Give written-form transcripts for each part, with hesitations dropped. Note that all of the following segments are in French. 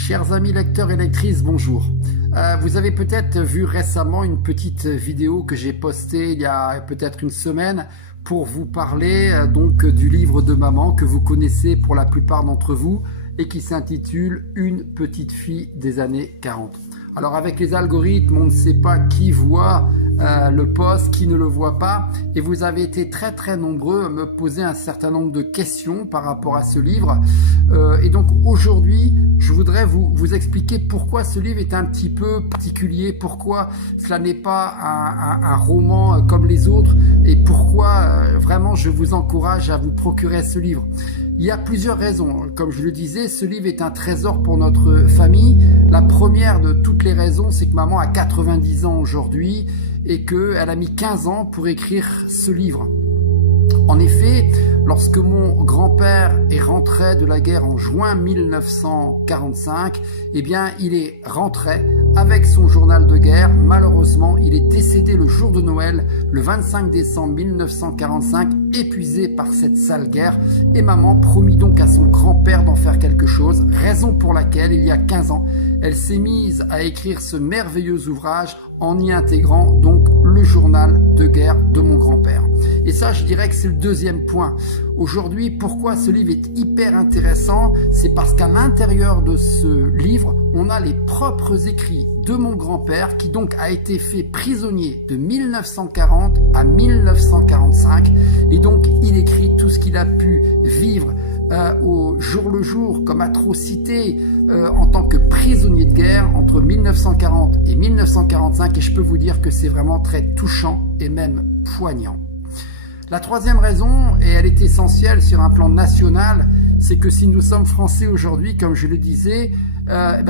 Chers amis lecteurs et lectrices, bonjour. Vous avez peut-être vu récemment une petite vidéo que j'ai postée il y a peut-être une semaine pour vous parler donc du livre de maman que vous connaissez pour la plupart d'entre vous et qui s'intitule Une petite fille des années 40. Alors avec les algorithmes, on ne sait pas qui voit le post, qui ne le voit pas, et vous avez été très nombreux à me poser un certain nombre de questions par rapport à ce livre. Et donc aujourd'hui, je voudrais vous expliquer pourquoi ce livre est un petit peu particulier, pourquoi cela n'est pas un roman comme les autres, et pourquoi vraiment je vous encourage à vous procurer ce livre. Il y a plusieurs raisons. Comme je le disais, ce livre est un trésor pour notre famille. La première de toutes les raisons, c'est que maman a 90 ans aujourd'hui et qu'elle a mis 15 ans pour écrire ce livre. En effet, lorsque mon grand-père est rentré de la guerre en juin 1945, eh bien, il est rentré avec son journal de guerre. Malheureusement, il est décédé le jour de Noël, le 25 décembre 1945, épuisé par cette sale guerre. Et maman promit donc à son grand-père d'en faire quelque chose, raison pour laquelle, il y a 15 ans, elle s'est mise à écrire ce merveilleux ouvrage en y intégrant donc le journal de guerre de mon grand-père. Et ça, je dirais que c'est le deuxième point. Aujourd'hui, pourquoi ce livre est hyper intéressant, c'est parce qu'à l'intérieur de ce livre, on a les propres écrits de mon grand-père qui donc a été fait prisonnier de 1940 à 1945. Et donc, il écrit tout ce qu'il a pu vivre au jour le jour comme atrocité en tant que prisonnier de guerre entre 1940 et 1945, et je peux vous dire que c'est vraiment très touchant et même poignant. La troisième raison, et elle est essentielle sur un plan national, c'est que si nous sommes français aujourd'hui, comme je le disais,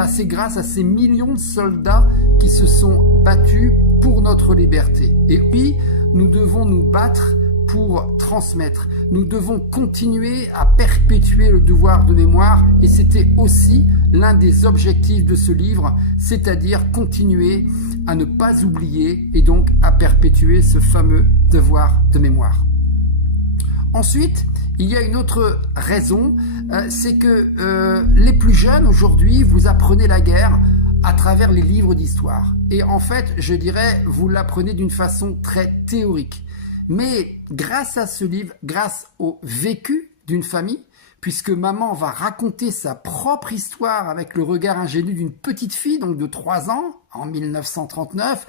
c'est grâce à ces millions de soldats qui se sont battus pour notre liberté. Et oui, nous devons nous battre pour transmettre. Nous devons continuer à perpétuer le devoir de mémoire, et c'était aussi l'un des objectifs de ce livre, c'est-à-dire continuer à ne pas oublier et donc à perpétuer ce fameux devoir de mémoire. Ensuite, il y a une autre raison, c'est que les plus jeunes aujourd'hui, vous apprenez la guerre à travers les livres d'histoire. Et en fait, je dirais, vous l'apprenez d'une façon très théorique. Mais grâce à ce livre, grâce au vécu d'une famille, puisque maman va raconter sa propre histoire avec le regard ingénu d'une petite fille, donc de 3 ans, en 1939,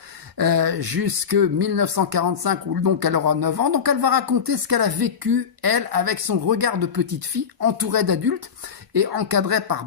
jusque 1945, où donc elle aura 9 ans. Donc elle va raconter ce qu'elle a vécu, elle, avec son regard de petite fille, entourée d'adultes et encadrée par